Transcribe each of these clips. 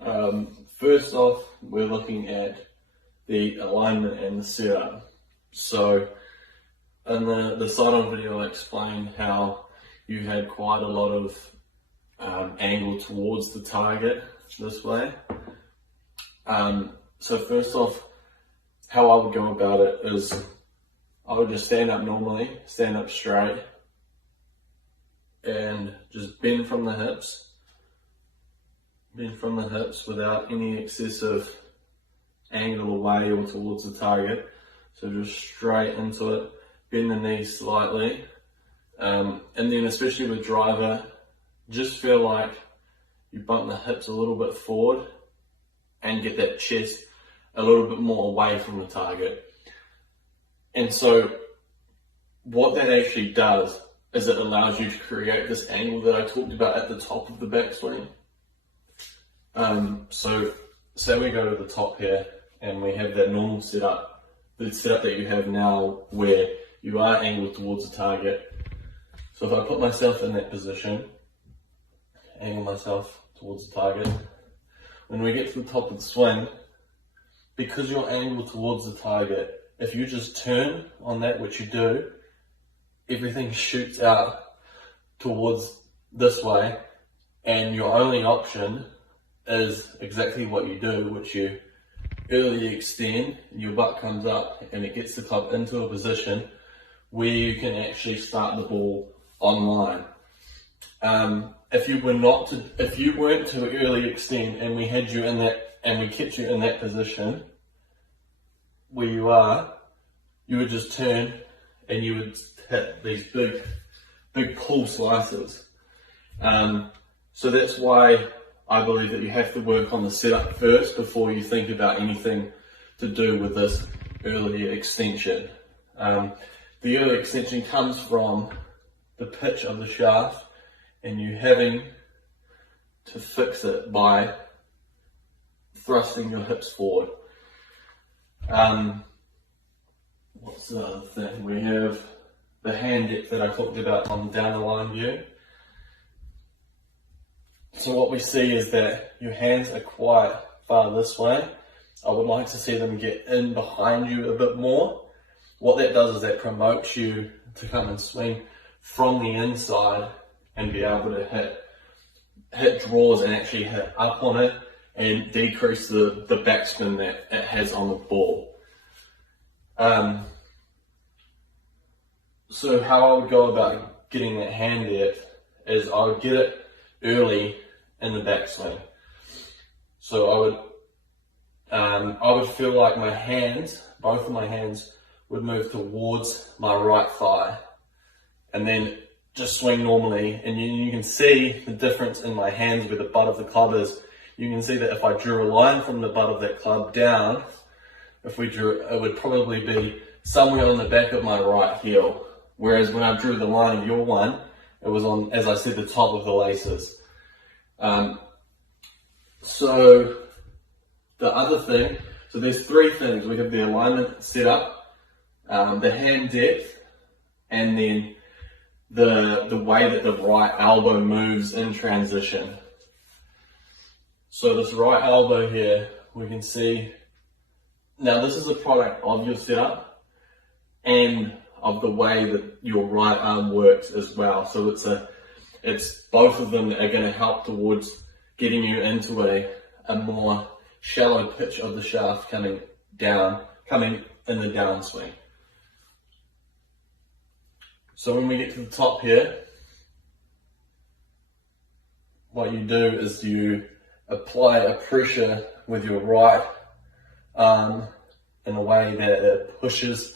First off, we're looking at the alignment and the setup. So in the start-on video, I explained how you had quite a lot of angle towards the target this way. So first off, how I would go about it is I would just stand up normally, stand up straight, and just bend from the hips without any excessive angle away or towards the target. So just straight into it, bend the knees slightly, and then especially with driver, just feel like you bump the hips a little bit forward and get that chest a little bit more away from the target. And so what that actually does is it allows you to create this angle that I talked about at the top of the backswing. So say we go to the top here and we have that normal setup, the setup that you have now where you are angled towards the target. So if I put myself in that position, angle myself towards the target, when we get to the top of the swing, because you're angled towards the target, if you just turn on that, which you do, everything shoots out towards this way, and your only option is exactly what you do, which you early extend, your butt comes up and it gets the club into a position where you can actually start the ball online. If you weren't to early extend and we had you in that, and we kept you in that position where you are, you would just turn and you would hit these big pull slices. So that's why I believe that you have to work on the setup first before you think about anything to do with this early extension. The early extension comes from the pitch of the shaft and you having to fix it by thrusting your hips forward. What's the other thing? We have the hand depth that I talked about on the down the line view. So what we see is that your hands are quite far this way. I would like to see them get in behind you a bit more. What that does is that promotes you to come and swing from the inside and be able to hit draws and actually hit up on it and decrease the backspin that it has on the ball. So how I would go about getting that hand depth is I would get it early in the backswing. So I would feel like my hands, both of my hands, would move towards my right thigh, and then just swing normally. And you can see the difference in my hands where the butt of the club is. You can see that if I drew a line from the butt of that club down, it would probably be somewhere on the back of my right heel. Whereas when I drew the line of your one, it was on, as I said, the top of the laces. So the other thing, so there's three things. We have the alignment setup, the hand depth, and then the way that the right elbow moves in transition. So this right elbow here, we can see, now this is a product of your setup and of the way that your right arm works as well. So it's both of them that are going to help towards getting you into a more shallow pitch of the shaft coming in the downswing. So when we get to the top here, what you do is you apply a pressure with your right arm in a way that it pushes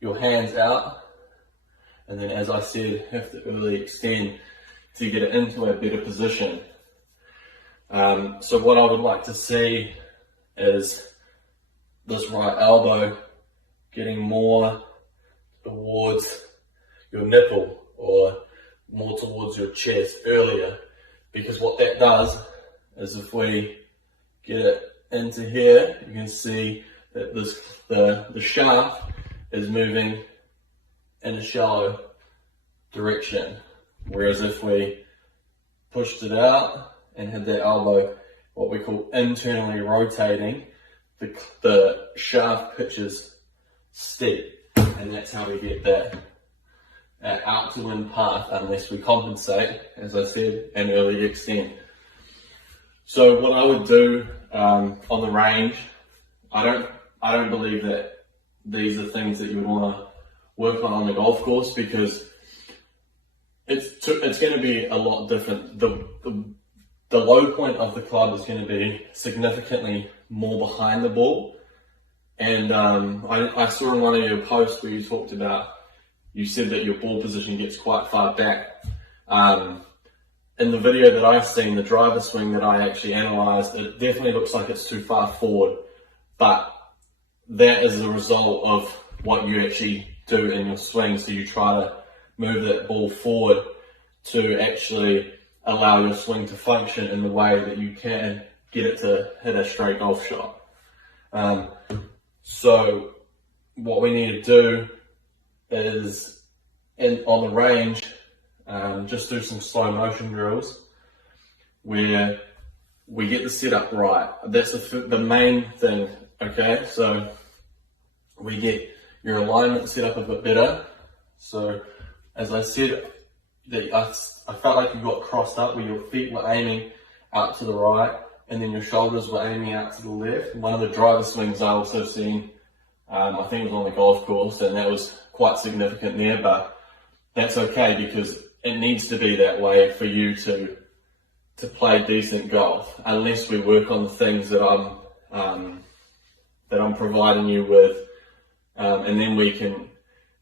your hands out, and then, as I said, have to early extend to get it into a better position. So what I would like to see is this right elbow getting more towards your nipple or more towards your chest earlier, because what that does is if we get it into here, you can see that the shaft is moving in a shallow direction. Whereas if we pushed it out and had that elbow what we call internally rotating, the shaft pitches steep, and that's how we get that out to wind path unless we compensate, as I said, and early extend. So what I would do on the range, I don't believe that these are things that you would want to work on the golf course, because it's going to be a lot different. The low point of the club is going to be significantly more behind the ball. And I saw in one of your posts where you talked about, you said that your ball position gets quite far back. In the video that I've seen, the driver swing that I actually analysed, it definitely looks like it's too far forward, but that is the result of what you actually do in your swing. So you try to move that ball forward to actually allow your swing to function in the way that you can get it to hit a straight golf shot. So what we need to do is, on the range, just do some slow motion drills where we get the setup right. That's the main thing, okay? So we get your alignment set up a bit better. So as I said, I felt like you got crossed up where your feet were aiming out to the right and then your shoulders were aiming out to the left. One of the driver swings I also seen, I think it was on the golf course, and that was quite significant there, but that's okay because it needs to be that way for you to play decent golf, unless we work on the things that I'm providing you with, and then we can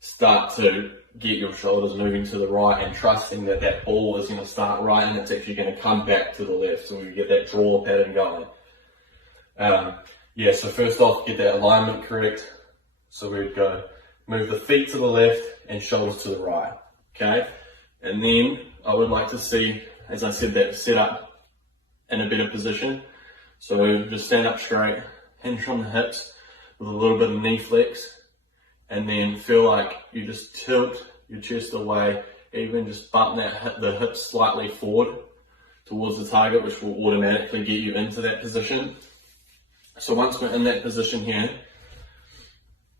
start to get your shoulders moving to the right and trusting that that ball is going to start right and it's actually going to come back to the left, so we get that draw pattern going. So first off, get that alignment correct. So we'd go move the feet to the left and shoulders to the right, okay? And then I would like to see, as I said, that set up in a better position. So just stand up straight, hinge from the hips with a little bit of knee flex, and then feel like you just tilt your chest away, even just bump the hips slightly forward towards the target, which will automatically get you into that position. So once we're in that position here,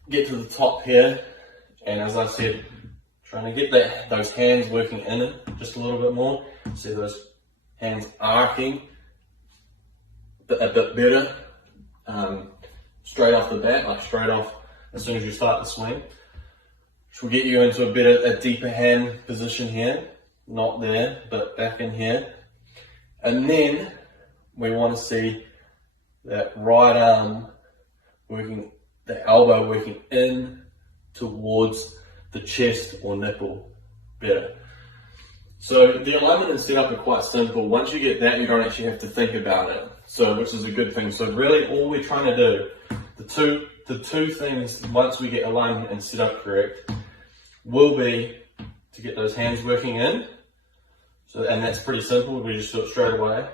get to the top here, and as I said, trying to get those hands working in just a little bit more. See those hands arcing a bit better, straight off the bat, like straight off as soon as you start the swing, which will get you into a deeper hand position here, not there, but back in here. And then we want to see that right arm working, the elbow working in towards the chest or nipple better. So the alignment and setup are quite simple. Once you get that, you don't actually have to think about it. So, which is a good thing. So really all we're trying to do, the two things once we get alignment and setup correct, will be to get those hands working in. So, and that's pretty simple. We just do it straight away.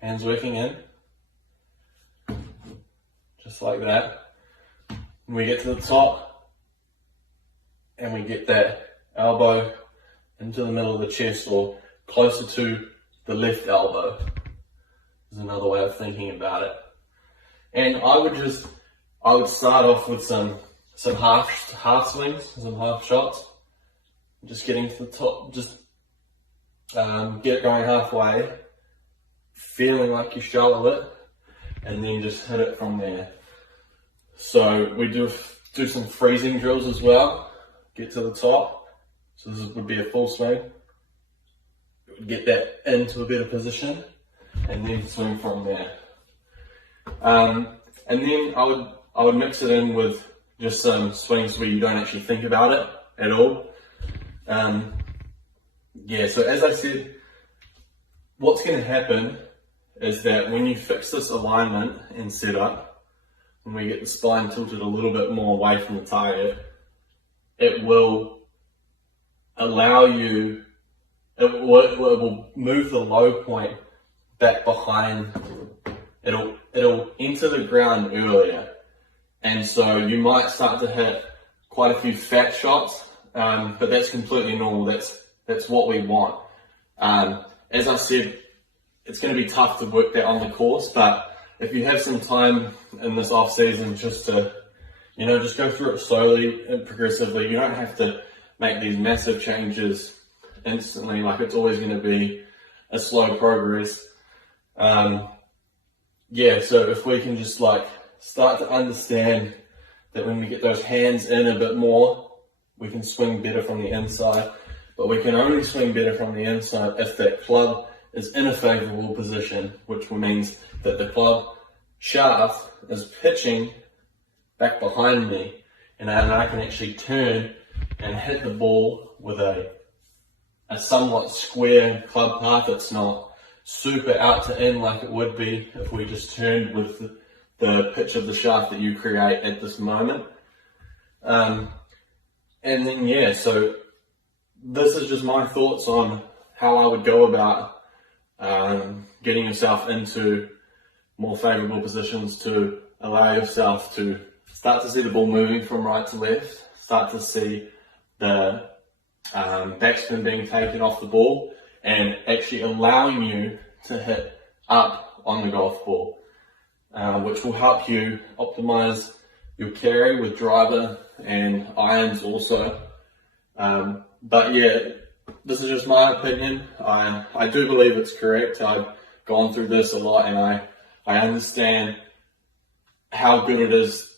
Hands working in. Just like that. And we get to the top and we get that elbow into the middle of the chest or closer to the left elbow is another way of thinking about it. And I would start off with some half swings, some half shots. Just getting to the top, just get going halfway, feeling like you shovel it, and then just hit it from there. So we do some freezing drills as well. Get to the top. So this would be a full swing. Get that into a better position, and then swing from there. And then I would mix it in with just some swings where you don't actually think about it at all. So as I said, what's going to happen is that when you fix this alignment and setup, when we get the spine tilted a little bit more away from the target, it will allow you, it will move the low point back behind. It'll enter the ground earlier, and so you might start to hit quite a few fat shots, but that's completely normal. That's what we want. As I said, it's going to be tough to work that on the course, but if you have some time in this off season just to, just go through it slowly and progressively. You don't have to make these massive changes instantly. Like, it's always going to be a slow progress. So if we can just start to understand that when we get those hands in a bit more, we can swing better from the inside. But we can only swing better from the inside if that club is in a favourable position, which means that the club shaft is pitching back behind me, and I can actually turn and hit the ball with a somewhat square club path. It's not super out to in like it would be if we just turned with the pitch of the shaft that you create at this moment. So this is just my thoughts on how I would go about getting yourself into more favourable positions to allow yourself to start to see the ball moving from right to left, start to see the backspin being taken off the ball, and actually allowing you to hit up on the golf ball, which will help you optimize your carry with driver and irons also. This is just my opinion. I do believe it's correct. I've gone through this a lot, and I understand how good it is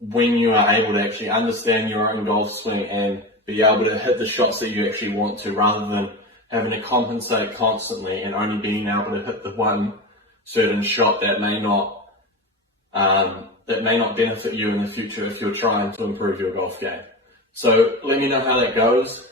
when you are able to actually understand your own golf swing and be able to hit the shots that you actually want to, rather than having to compensate constantly and only being able to hit the one certain shot that may not benefit you in the future if you're trying to improve your golf game. So let me know how that goes.